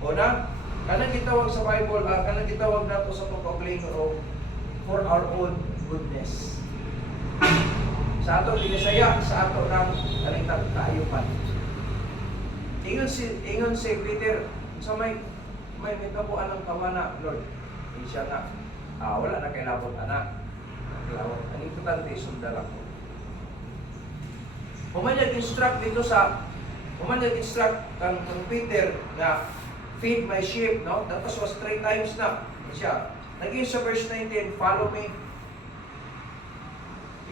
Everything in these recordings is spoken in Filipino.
O na, kanang gitawag sa Bible, kanang gitawag nato sa pagkaugaling o for our own goodness. Sa ato Binisaya, sa ato ng kalitang kaayupan. Ingon si Peter, sa may kabuan ng kawana, Lord. Hindi siya nga, wala na kailabot anak. Nakilawot. Ang importante, sundal ako. Instruct kang Peter na feed my sheep, no? That was 3 times na siya. Naging sa verse 19, follow me.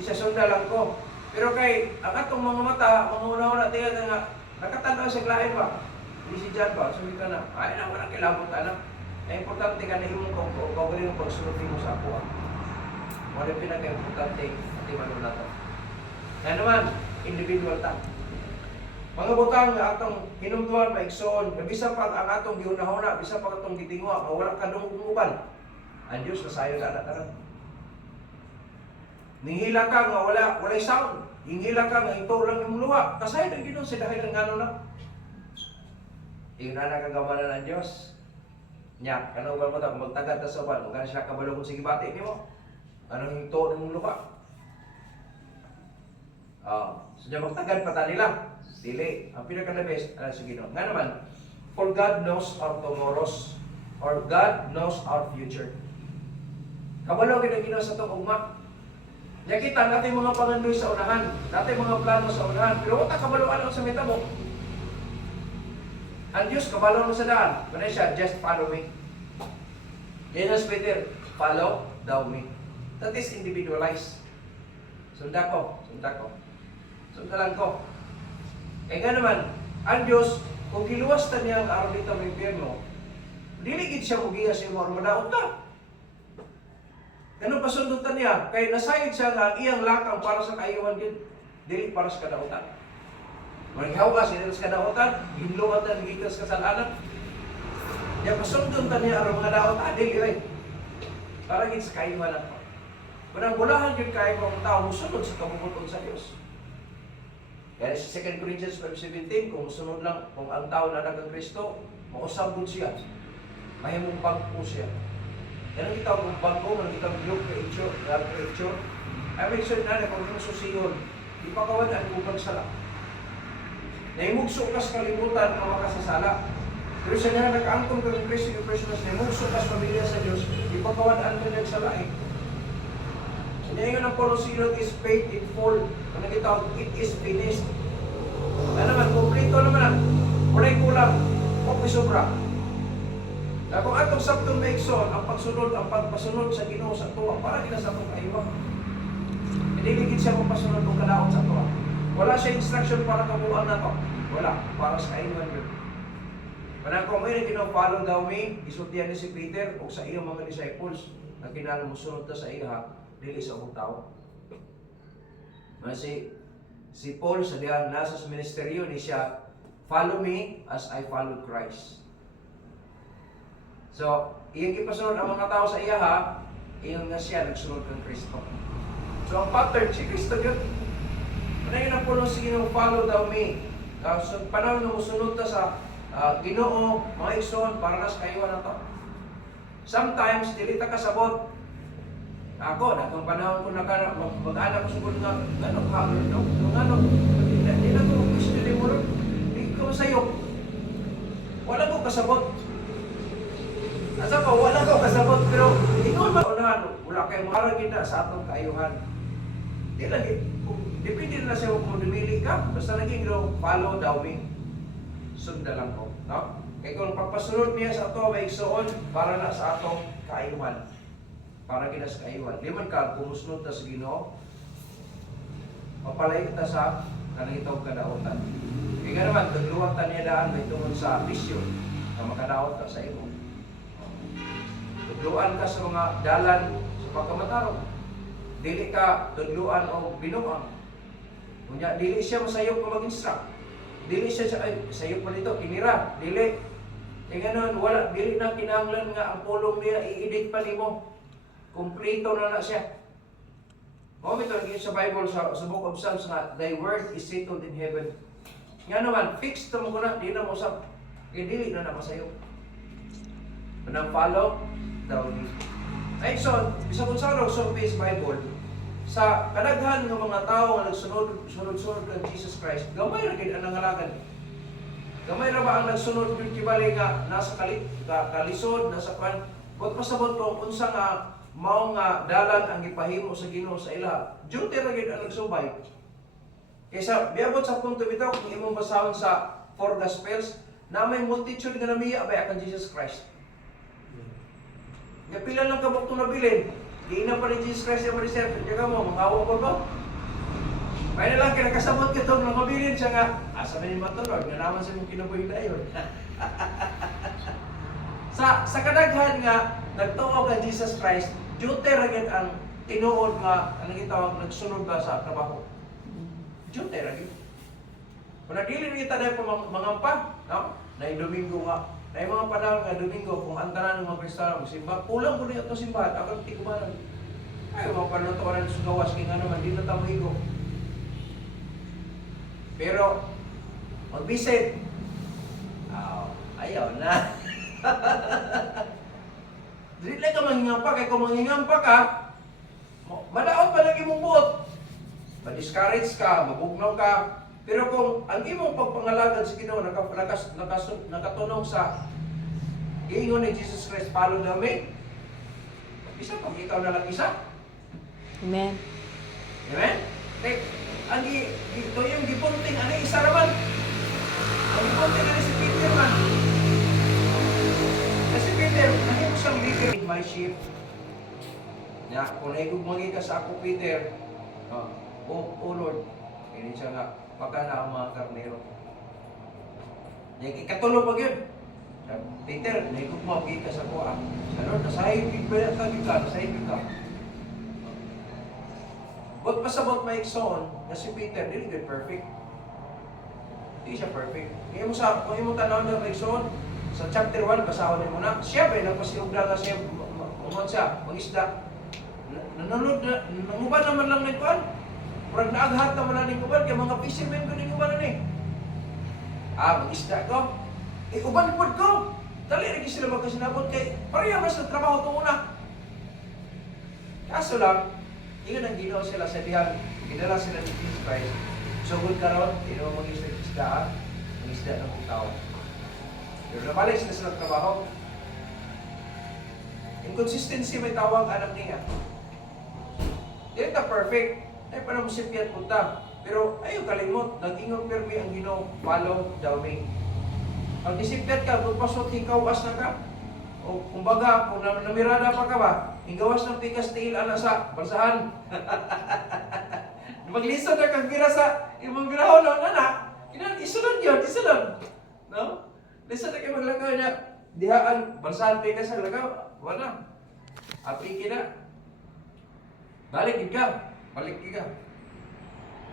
Isa sundalan ko. Pero kay, ang atong mga mata, mga una-una, tingnan nga, nakatanaw sa lain ba? Hindi si John ba? Sabi ka na, ay na, walang kilabot anak. Ang importante ka na yung kagaling mo pagsunod mo sa ako. Wala pinaka-importante, pati man na ito. Yan naman, individual ta. Mga butang na atong hinumduan, maigsoon, bisa pa ang atong giunahuna, bisa pa atong gitingwa, mawala ka nung umuban. Ang Diyos, nasayo na anak. Ninghila ka nga walay sound. Hinghila ka nga ito lang yung luha. Kasayo ng Ginoo sa dahil ng ano na. Iyon na nakagamanan ng Diyos. Nya, kanong mo ta, kung magtagad ta sa uban, kung sila kabalo kung sige bati ni mo. Anong hinto ng luha? So dyan magtagad pa ta nila. Dili. Ang pinaka-labes, sa Ginoo. Nga naman, for God knows our tomorrows, or God knows our future. Kabalo kita Ginoo sa itong ugma. Nakita natin mga pangandoy sa unahan, natin mga plano sa unahan, pero wala kabaluan lang sa meta mo. Ang Diyos, kabalo mo sa daan. Kaya siya, just follow me. Yan as Peter, follow thou me. That is individualized. Sunda ko. Sundalan ko. Kaya nga naman, ang Diyos, kung giluwastan niya ang araw dito ng impyerno, diligid siya mugiya sa imo madaot ka. Ganun pasundutan niya, kay nasayod siya nga iyang lakang para sa kaayuhan din, dili para sa kadautan. Maghaw ka, sinil sa kadautan, ginluwat na nagigas kasalanan. Yan pasundutan niya ang mga daot, dili rin. Para gid sa kaayuhan ako. Panang-bulahan yun kayo kung tao musunod sa kabubuton sa Diyos. Kaya sa 2 Corinthians 5:17, kung sunod lang, kung ang tao na nagkakristo, makusabot siya. Mahimong bagpo siya. Yan ang kitawag kong bagpo, ang kitawag look creature. Ay may sure na kung yung susiyon, di pa kawan ang upang sala. Naimugso ka sa kalimutan ang makasasala. Pero siya na nag-angkong kang Kristo yung Christmas, naimugso ka sa pamilya sa Diyos, di pa kawan ang nagsala eh. Ngayon ang policy is paid in full. Ang nagitawag, it is finished. Ano naman, kumplito naman na. Wala'y kulang, o may sobra. Na kung atong sabtong maigsoon, ang pagsunod, ang pagpasunod sa Ginoo sa tuwa, para din sa atong kaiwa. Hindi ligid siya kung pasunod kung kadaot sa tuwa. Wala siya instruction para kabuuan na to. Wala, para sa kaiwan yun. Manang kung may follow daw me, isultihan ni si Peter o sa iyong mga disciples na kinala mo sunod ta sa iya, dili sa akong tao. Si Paul sa diyan nasa sa ministeryo ni siya, follow me as I followed Christ. So, iyang ipasunod ang mga tao sa iya iyon nga siya nagsunod kang Kristo. So, ang pattern si Kristo yun. Ano yun ang puno si Ginoo, follow thou me. So, panahon na musunod ta sa Ginoo, mga igsoon, para na sa kaiwan na to. Sometimes, dili ta kasabot. Ako, nakang panahon ko mag-anak ko sugod nga, hindi na ito mag-question ni mo rin. Hindi ko sa'yo. Wala ko kasabot. Asa ko, wala ko kasabot, pero ikaw ba wala kayong maragin na sa atong kaayuhan. Di lagi, depende na siya kung dumili ka, basta naging follow daw me. Sunda lang ko. No? Kaya kung pagpasunod niya sa ato, may igsoon, para na sa atong kaayuhan. Para kita sa kaayuhan. Liman ka, kumusunod ta sa Ginoo, papalay kita sa kanitong kadaotan. Kaya naman, tagluwag ta niya daan, may tungkol sa bisyo, na makadaot ka sa imo. Tudluan ka sa mga dalan sa pagkamatarong. Dili ka tudluan o binuang. Kunya, dili siya masayop ka mag-instruct. Dili siya sayop pa nito, kinira. Dili. Kaya ganun, wala, dili na kinahanglan nga ang pulong niya, i-edit pa nimo. Kumplito na siya. Mao ito sa Bible, sa Book of Psalms nga, thy word is settled in heaven. Nga naman, fixed na mo ko na, di na mo sa, dili na masayop. Manang follow daw ni. Ay, so, isa kung sa base Bible, sa kadaghan ng mga tao nga nagsunod kang Jesus Christ, gamay ra gid ang nangalagan. Gamay ra ba ang nagsunod kung kibali nga nasa kalisod, nasa kwan? Huwag pasabot ko unsa nga mao nga dalan ang ipahimo sa Ginoo sa ila. Duty ra gid ang nagsubay. Kaysa biabot sa punto bitaw kung imong basahon sa four gospels na may multitude nga namiya bay akan Jesus Christ. Nga pila lang kabuk na bilin. Di na pa ni Jesus Christ yung ma-reserve. Kaya mo, mangawa ko ba? Kaya na lang, kinakasabot ka itong nakabilin siya nga, asa na yung matulog, nga naman sa mong kinabuhi na yun. sa kadaghan nga, nagtuog ang Jesus Christ, duty ragid ang tinuod nga, anong itawag, nagsunod ka sa trabaho. Duty ragid. Kung nagilin kita na yung mangampa, no? Na yung Domingo nga, na yung mga panahon nga Domingo, kung antanan ng mga Kristiyano magsimba, kulang ko na ito simbahan, ako tikumanan. Ay, mga panahon ito ka na sa gawas, kaya nga naman, di na tamo higo. Pero, mag-visit, ayaw na. Dili lang ka manghingampa, kaya kung manghingampa ka, malaot pa lagi mong buot. Ma-discourage ka, mabugnaw ka, pero kung ang imong pagpangalagan sa Ginoo nakatunog sa giingon ni Jesus Christ, follow me, isa pag ikaw na lang isa. Amen. Amen? Ang ito yung gipunting, ano isa raman? Ang gipunting ano si Peter man. Kasi Peter, nahimo siyang leader in my ship. Ya, kung naigugmagi ka sa ako, Peter, oh Lord, hindi siya nga, baka na ang mga karnero. Yung ikatulo pag yun. Peter, naigugmagi ka sa ako, sa Lord, nasahibig ba ka, nasahibig ka. Huwag pasabot may iksoon na si Peter, hindi good perfect. Hindi siya perfect. Kung yung tanaw na may iksoon, sa chapter 1, basahon mo na, siya ba yung nagpasiugda nga siya, mag-isda. Nanunod na, nanguban naman lang na ikuan. Murag naaghat naman lang ng uban, kaya mga fishermen ko ng uban na ni. Mag-isda ko. Uban po ko. Dali rin sila magkasinabot kay, pareha mas na trabaho ito una. Kaso lang, yun ang ginawa sila sa diyan. Ginala sila ni Jesus Christ. So good ka ron, hindi mo mag-isda, mag-isda ng tao. Pero nabalik sila sa trabaho. Inconsistency may tawag anak niya. Hindi ka perfect. Ay pa na musipyat punta. Pero ayaw kalimot, nag-ingon permi ang Ginoo, follow me. Pag disipyat ka, magpasot, hikawas na ka. O kumbaga, kung namirada pa ka ba, higawas ng pikas tiil ana sa balsahan. Maglisod na kang gira sa imong girahon no ana. Isulod yun, isulod. No? Lisod na kayo maglagaw na dihaan, balsahan pikas ang lagaw. Wala. Api kina. Balik ka. Balik ka.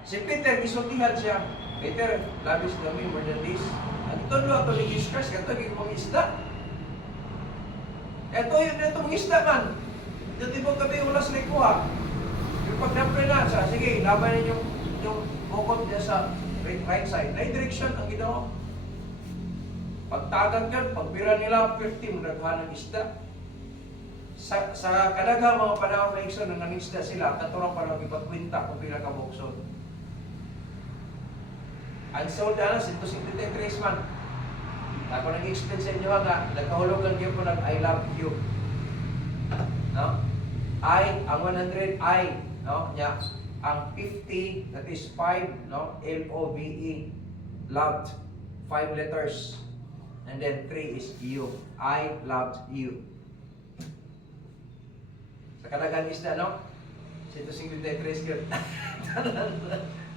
Si Peter, isultihan siya. Peter, labis kami more than this. Ang ito ito ni Jesus Christ, ito yung mga isda. Ito yung mga isda man. Ito tibok kami ulas na ikuha. Yung pag-napre na siya, sige, laban yung bukod niya sa right side. Na direction ang ginawa. Pagtagan ka, pagbira nila, 50 naghahan ng isda. Sa kadagha mga panahon na ikso na nangisda sila, katurang panahon ipagkwinta kung pila ka buksod. Ang sold na 153 man. Ako nag-explain sa inyo nga, nagkahulog lang yun po ng I love you. No? Ang 100, no? Yeah. Ang 50, that is 5, no? L-O-V-E, loved, 5 letters. And then 3 is you. I loved you. Sa kadagang isda, no? 153 good.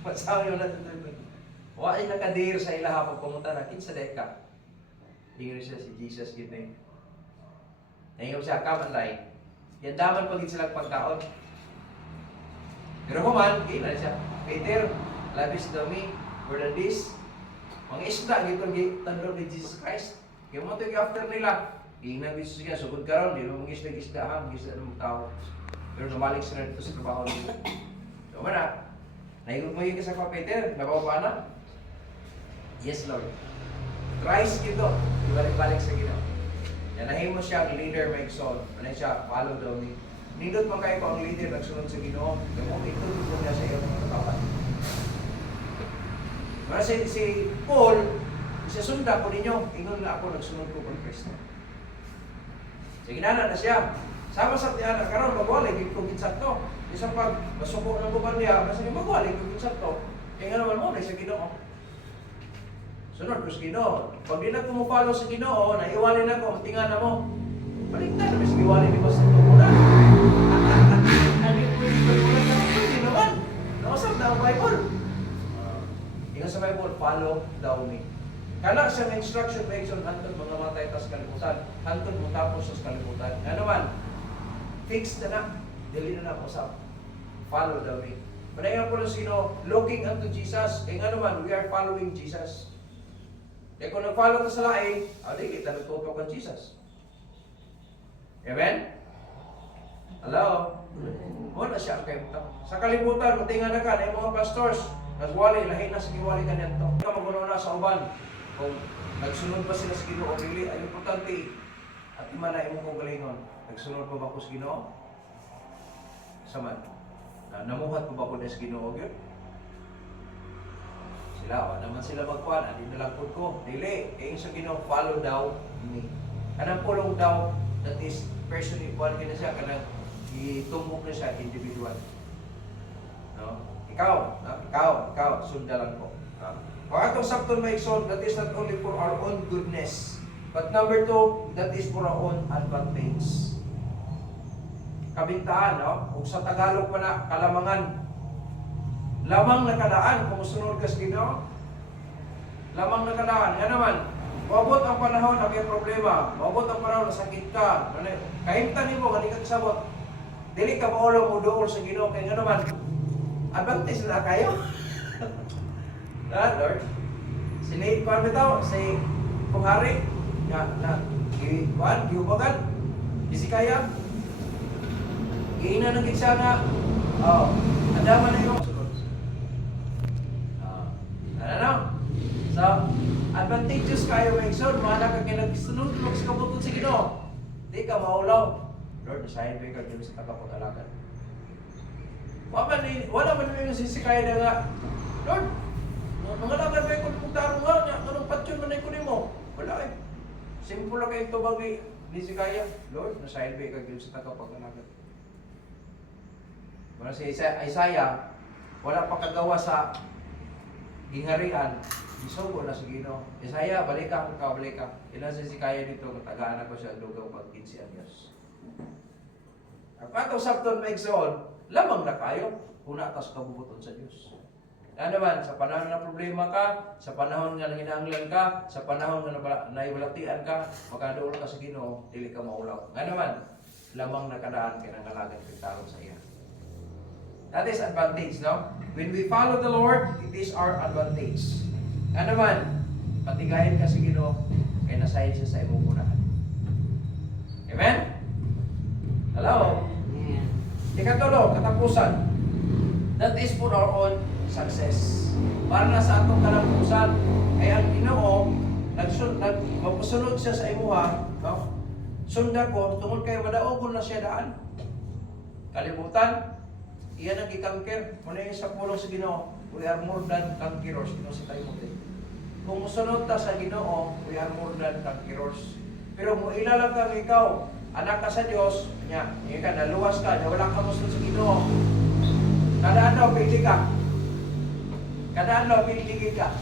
Masaw yun natin ito. Wala nakadir sa ilaha pag pumunta na, kinsa deka. Ingrid siya si Jesus gini. Ngayon siya kamanlay. Yan daman pagin silang pagkaon. Pero kuman, kailan siya. Peter, labis dami, more than this. Mga isda, gitong tandog ni Jesus Christ. Kaya mo ito after nila. Ginabis siya, sugod ka ron, di mo mag-isda ha, mag-isda ng tao. Pero namalik sila dito sa trabaho nila. So, mana, nahigot mo yung kasama Peter, nababa na? Yes, Lord. Christ ito, ibalik-balik sa Ginoo. Yan, nahimo siya ang leader, may son. Ano siya, follow daw me. Nindot man kayo ko ang leader, nagsunod sa Ginoo. Kaya mo, itulog mo niya sa iyo mga katapat. Para si Paul, isasunda ko ninyo, ingon na ako nagsunod ko kung Kristo. Sa ginana na siya. Sama sa tiyana, karon magwalay, hindi ko ginsakto. Isang pag masuko ng bukan niya, kasi magwalay, hindi ko ginsakto. Kaya nga naman mo, na sa Ginoo. Sunod ko sa Ginoo. Pag di na kumupalo sa Ginoo, naiwalay na ko, tingnan na mo. Baliktad, mas iwalay ni Pastor Tumulan. Ano yung Tumulan na ito, hindi naman. Nakasap na ang Bible. Ingat sa Bible, follow thou me. Kala sa instruction may ikson, hantod mga matay tas kalimutan. Hantod mo tapos sa kalimutan. Ano naman? Fixed na na. Dili na na usap. Follow thou me. Manayan po na sino, looking unto Jesus. Kaya nga naman, we are following Jesus. Kaya kung nag-follow ka sa laing, di kita nagtutok ang Jesus. Amen? Hello? Wala siya ang kayong sa kalibutan, matingan na ka, na yung mga pastors, nagwali, lahi na sa giwali ka nito. Ikaw magunaw na sa uban. Kung nagsunod pa sila sa Ginoo, dili, ay importante. At ima na imong kong galingon. Nagsunod pa ba ko sa Ginoo? Saman. Namuhat pa ba ko na sa Ginoo? Yun? Sila, naman sila magkuhan, hindi na lang po ko. Dili, kaya sa Ginoo, follow daw me. Kanang pulong daw, that is, personally, kuhan ka na siya, kanang itumbok na siya, individual. No? Ikaw, sundalan ko. Kung atong sakton may son, that is not only for our own goodness, but number 2, that is for our own advantage. Kabintaan, no? Kung sa Tagalog pa na, kalamangan. Lamang nakadaan, kung sunod ka sa Ginoo. Lamang nakadaan. Yan naman, mabot ang panahon na may problema. Mabot ang panahon na sakit ka. Kahimtan mo, hindi ka kasabot. Dili ka maulaw mo doon sa Ginoo. Kaya nga naman, advantage na kayo. Lord, sinay ko ano ito, say, kung hari, giubagan, gisikaya, giina ng gitsa nga, andaman na yung sunod. Ano? So, advantageous kayo may son, mana ka kinagsunod, sa kabutod sa Ginoo. Di ka maulaw. Lord, nasahin mo yung sa tagapag-alagan. Wala man yung sisikaya na nga, Lord, mga lagan ba yung pagtarong nga, anong patsyon man na yung mo? Wala eh. Simple lang kayo ito bagay, hindi si kaya. Lord, nasahin ba yung sa tagapag-alagan? Wala si Isaiah, wala pa kagawa sa gingarian, isugo na sa Ginoo. Isaiah, balik ka. Ilan si kaya dito, katagaan ako siya, lugaw pag 15 anyos. Ang patong sabton may igsoon, lamang na kayo, kung natas kabubuton sa Diyos. Ano naman, sa panahon na problema ka, sa panahon nga nanginahanglan ka, sa panahon nga naibalatian ka, makadoon ka sa Ginoo, dili ka maulaw. Nga naman, lamang nakadaan ka ng halagang pagtarong sa iya. That is advantage, no? When we follow the Lord, it is our advantage. Nga naman, patigahin ka sa Ginoo, kaya nasahin siya sa imong unahan. Amen? Hello? Ikatulo, katapusan. That is for our own success. Para na sa atong kalapusan, ay ang Ginoo magpasunod siya sa imuha, no? Sunda ko, tungod kayo madaogon na siya daan. Kalibutan, iyan ang gikangker. Muna yung sa pulong sa Ginoo, we are more than conquerors. Ginoo sa Timothy. Kung musunod ta sa Ginoo, we are more than conquerors. Pero mo ilalang kang ikaw, anak ka sa Diyos, niya, ka, naluwas ka, wala ka musunod sa Ginoo. Kada ano, pili ka. Kada ano, pili ka.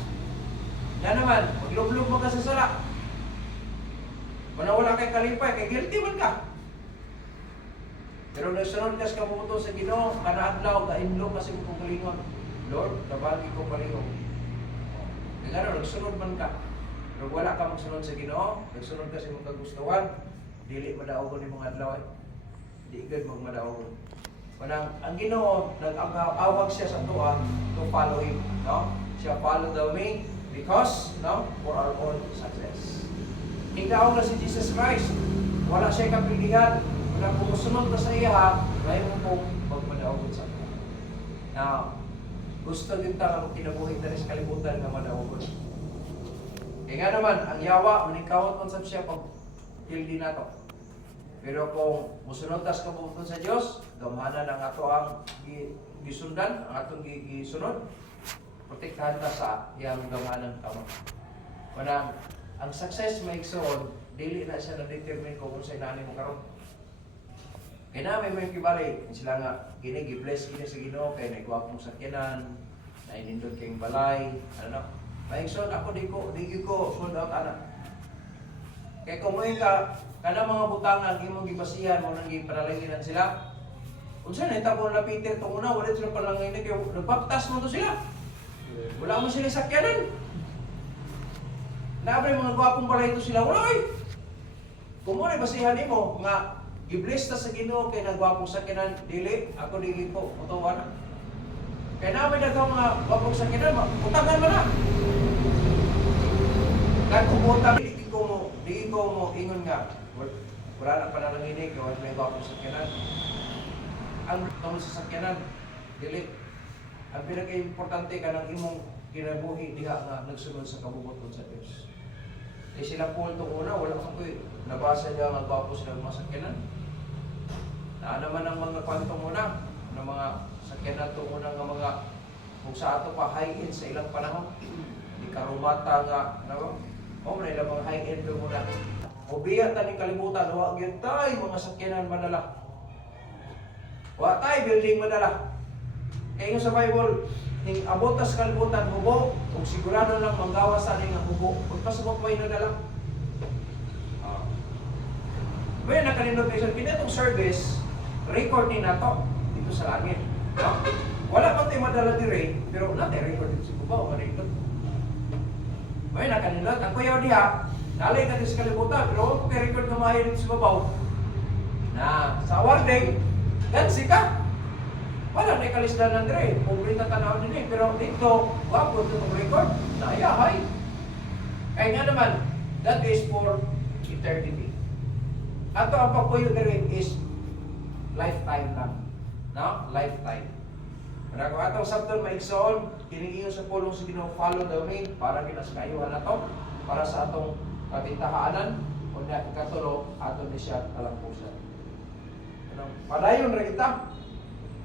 Yan naman, maglublob mo ka sa sala. Wala kay kalipay, kay guilty man ka. Pero nasunod ka sa kabubuto sa Ginoo, kada adlaw, kainlo kasi kung kalingon. Lord, nabagi ko palihog. Kaya gano'n, nagsunod man ka. Pero wala ka magsunod sa Ginoo, nagsunod ka sa mong kagustuhan, dili madaogon ni mga adlaw. Di igad magmadaogon. Ang Ginoo, nag-awag siya sa tuwa to follow Him. No? Siya follow the way because, no, for our own success. Hinggaon na si Jesus Christ. Wala siya kapilihan. Kung kumusunod ka sa iya, may mo pong magmadaogon sa tuwa. Now, gusto din ta kinabuhi na rin sa kalibutan na madaogon. Kaya nga naman, ang yawa, manikawat man sa siya pag kildi na to. Pero kung musunod tas kabubuton sa Dios, gamahanan ang ato ang gisundan, ang atong gisunod, protektahan ta sa iyang gamahanan tama. Manang ang success may igsoon, dili na siya na-determine kung unsay nani mo karon. Kaya na may kibali, sila nga gi-bless kini sa Ginoo kay nagwapong sakyanan, nainindot kayong balay, ano. May igsoon ako di ko sold out ana. Kaya kung may kana mga butangan imong gibasihan mo nang gipanalanginan sila. Unsa na tabo na Peter tong una wala sila palanginan kay nagpaktas mo to sila. Wala mo sila sakyanan. Naabay mga gwapong balay ito sila wala ay. Kung mo na basihan nimo nga gibless ta sa Ginoo kay nagwapong sakyanan dili ako dili ko utawan. Kaya namin daghang mga gwapong sakyanan utangan man na. Nagkubutang di ko mo ingon nga wala na panalanginig kaya wala na gwapong sakyanan. Ang tungkol sa sakyanan dili ang pinaka-importante ka ng imong kinabuhi diha nga nagsunod sa kabubuton sa Dios. Eh sila Paul itong una, wala ko nabasa niya ang gwapo sila mga sakyanan. Na naman ang mga kwantong una, ng mga sakyanan itong una nga mga kung sa ato pa high-end sa ilang panahon. Di karumata nga, ano? O, na ilang mga high-end itong una. O biya taning kalibutan, huwag yun tayo mga sakyanan madala. Huwag tayo building madala. Kaya nga sa Bible, ning abot sa kalibutan hubo ug sigurado lang manggawas sa ning hubo ug pasabot way nadala. May nakalindot kayo kini itong service record ni nato dito sa langit. No? Wala pa tayo madala dire pero natin record dito sa bubaw malindot. May nakalindot ang kuyaw diha nalay natin sa kalibutan pero kung record nga maayo dito sa bubaw na sa awarding gansi ka. Wala na ikalisdan ng dire, pobre na tanaw din pero dito, wapo itong record, naayahay. Kaya nga naman, that is for eternity. Ato ang pagpuyo dire is lifetime lang. No? Lifetime. Kaya kung atong sabton maigsoon, kiniingon sa pulong sa Ginoo, follow the way, para kinasakayuhan na to, para sa atong katintahaanan, kung na ikatulo, ato ni siya talampusan. Padayon na kita.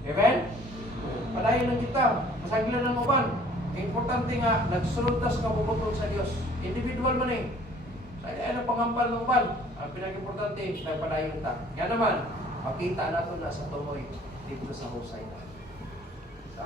Amen? Padayon lang kita. Masaglan ng uban. Importante nga, nagsulod tas kabubuton sa Diyos. Individual man eh. Kaya ang pangampal ng uban. Ang pinag-importante, nagpadayon ta. Nga naman, makita nato na sa tumoy dito sa husay na. Sa,